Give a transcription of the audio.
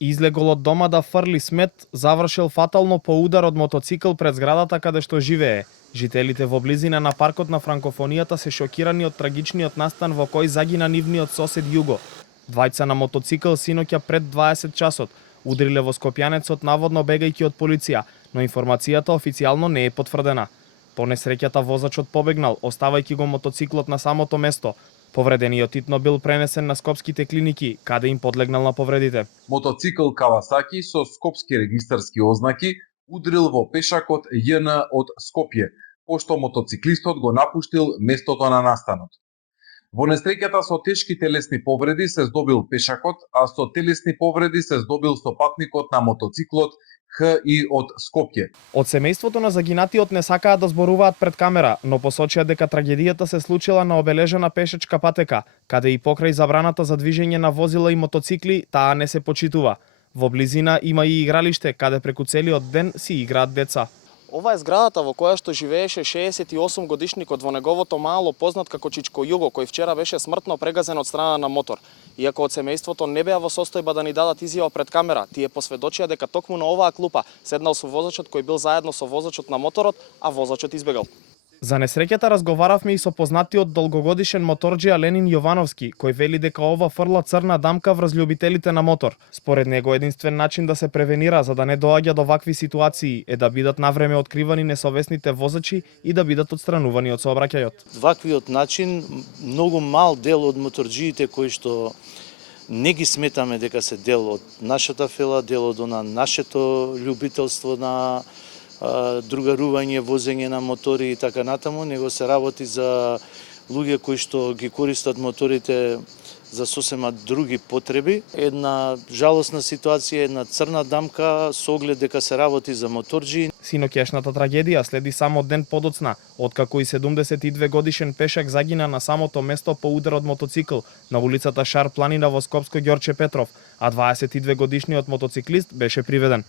Излегол од дома да фрли смет, завршил фатално по удар од мотоцикл пред зградата каде што живее. Жителите во близина на паркот на франкофонијата се шокирани од трагичниот настан во кој загина нивниот сосед Југо. Двајца на мотоцикл синоќа пред 20 часот удриле во скопјанецот наводно бегајќи од полиција, но информацијата официјално не е потврдена. По несреќата возачот побегнал, оставајќи го мотоциклот на самото место. Повредениот итно бил пренесен на скопските клиники, каде им подлегнал на повредите. Мотоцикл Кавасаки со скопски регистарски ознаки удрил во пешакот Ј.Н. од Скопје, пошто мотоциклистот го напуштил местото на настанот. Во несреќата со тешки телесни повреди се здобил пешакот, а со телесни повреди се здобил сопатникот на мотоциклот Х.И. од Скопје. Од семејството на загинатиот не сакаат да зборуваат пред камера, но посочија дека трагедијата се случила на обележена пешечка патека, каде и покрај забраната за движење на возила и мотоцикли, таа не се почитува. Во близина има и игралиште, каде преку целиот ден си играат деца. Ова е зградата во која што живееше 68 годишникот во неговото мало познат како Чичко Југо, кој вчера беше смртно прегазен од страна на мотор. Иако од семејството не беа во состојба да ни дадат изјава пред камера, тие посведочија дека токму на оваа клупа седнал со возачот кој бил заедно со возачот на моторот, а возачот избегал. За несреќата разговаравме и со познатиот долгогодишен моторџија Ленин Јовановски, кој вели дека ова фрла црна дамка врз љубителите на мотор. Според него единствен начин да се превенира за да не доаѓа до вакви ситуации е да бидат навреме откривани несовесните возачи и да бидат отстранувани од сообраќајот. Ваквиот начин многу мал дел од моторџиите кои што не ги сметаме дека се дел од нашата фела, дел од нашето љубителство на другарување, возење на мотори и така натаму, него се работи за луѓе кои што ги користат моторите за сосема други потреби. Една жалосна ситуација, една црна дамка со оглед дека се работи за моторџи. Синоќешната трагедија следи само ден подоцна, откако и 72 годишен пешак загина на самото место по удар од мотоцикл на улицата Шар Планина во Скопско Ѓорче Петров, а 22 годишниот мотоциклист беше приведен.